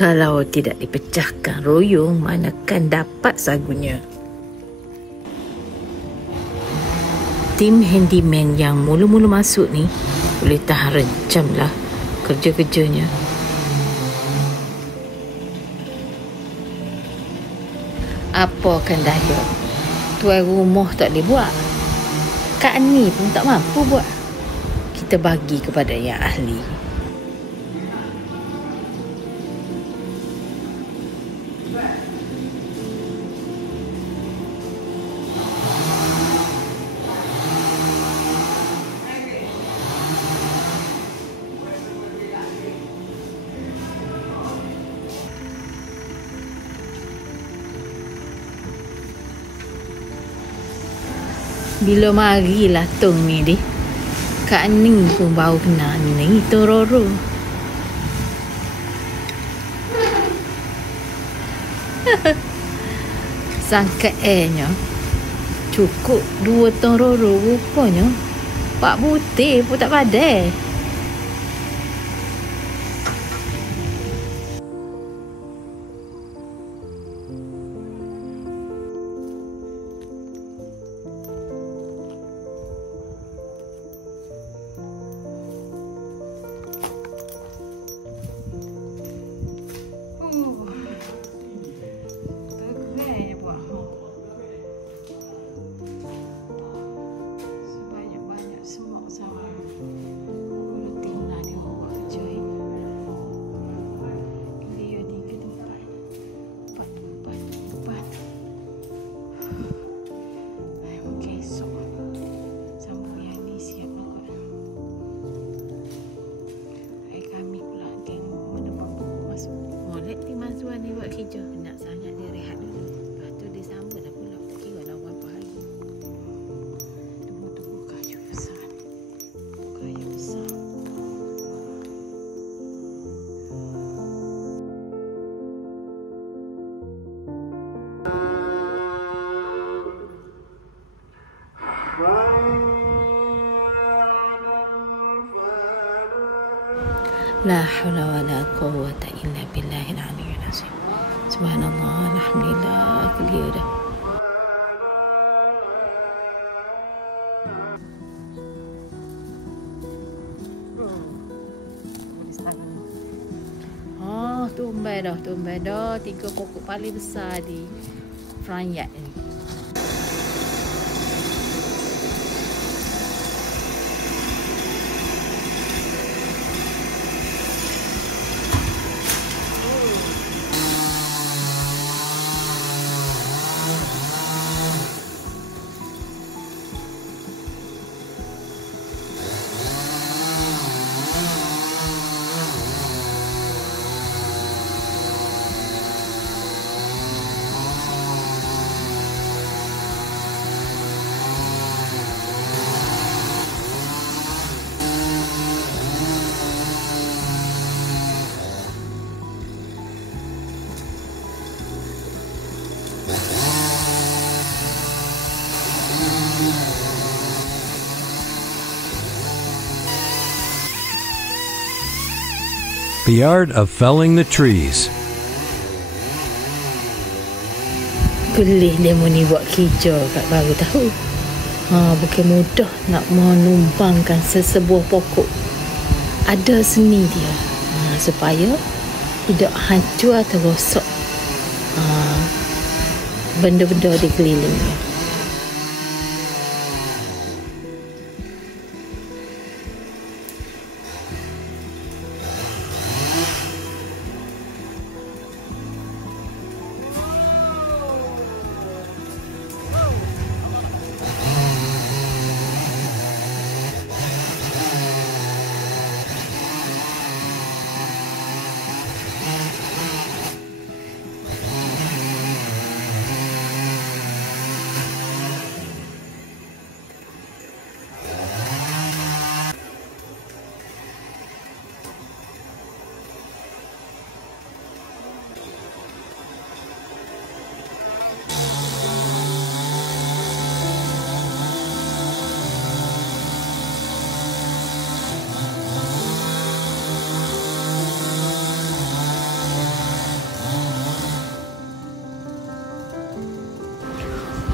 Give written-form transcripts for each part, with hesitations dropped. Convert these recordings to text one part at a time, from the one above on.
Kalau tidak dipecahkan royong, manakan dapat sagunya. Tim handyman yang mula-mula masuk ni boleh tahan rejam lah kerja-kerjanya. Apa akan daya? Tuan rumah tak boleh buat. Kak ni pun tak mampu buat. Kita bagi kepada yang ahli. Bila marilah Tong ni deh. Kak Ning pun baru kenal ni Tororo. Sangka nya cukup 2 Tororo rupanya. Pak butir pun tak padai. Tuan ni buat kerja. Nak sangat dia rehat dulu. Lepas tu dia sambut dah pula. Tak kira dah berapa hari. Tunggu kayu besar. Kayu besar. La hawla wa la quwwata illa billahil aliyyil azim. Subhanallah, alhamdulillah, clear dah. Tumbai dah 3 pokok paling besar di front yard ni. The art of felling the trees. Boleh demo ni buat kerja kat baru tahu. Bukan mudah nak menumbangkan sesebuah pokok. Ada seni dia. Supaya tidak hancur atau rosak benda-benda di kelilingnya.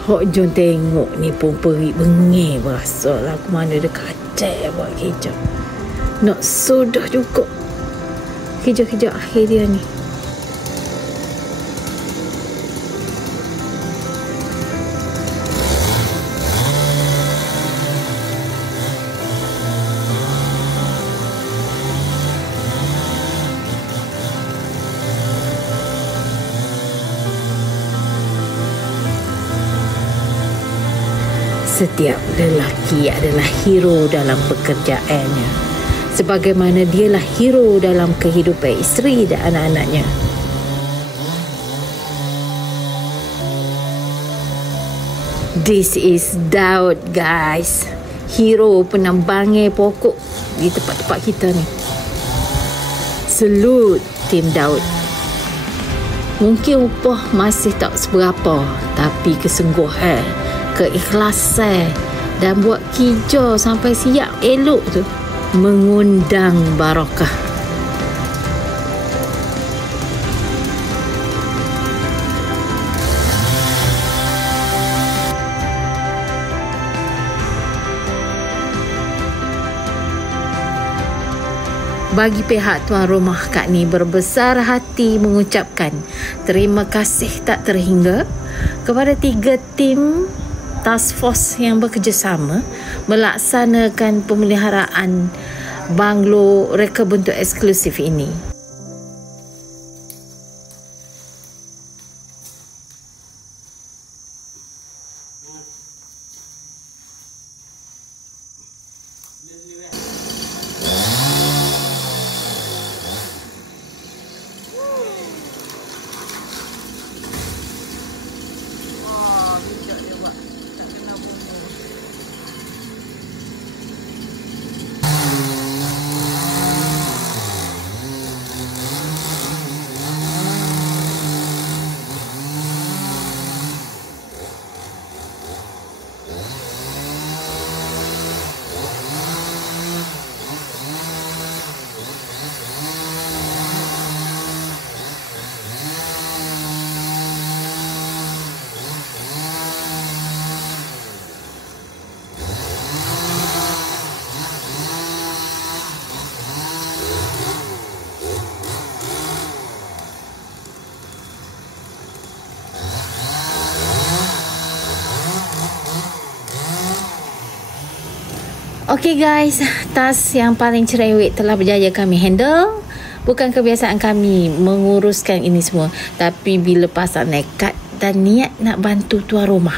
Hok Jun tengok ni pun perik bengih berasa lah aku mana ada kacau buat kerja. Nak sudah juga kerja-kerja akhir dia ni. Setiap lelaki adalah hero dalam pekerjaannya, sebagaimana dialah hero dalam kehidupan isteri dan anak-anaknya. This is Daud, guys. Hero penambangnya pokok di tempat-tempat kita ni. Salute tim Daud. Mungkin upah masih tak seberapa, tapi kesungguhan, keikhlasan dan buat kerja sampai siap elok tu mengundang barakah. Bagi pihak tuan rumah Kak Ni berbesar hati mengucapkan terima kasih tak terhingga kepada 3 tim task force yang bekerjasama melaksanakan pemeliharaan banglo reka bentuk eksklusif ini. Okey guys, task yang paling cerewet telah berjaya kami handle. Bukan kebiasaan kami menguruskan ini semua, tapi bila pasang nekat dan niat nak bantu tuan rumah,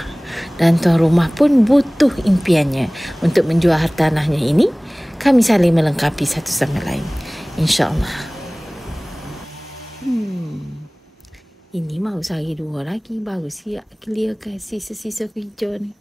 dan tuan rumah pun butuh impiannya untuk menjual harta tanahnya ini, kami saling melengkapi satu sama lain, InsyaAllah. Ini mau sehari 2 lagi baru siap clearkan sisa-sisa kerja ni.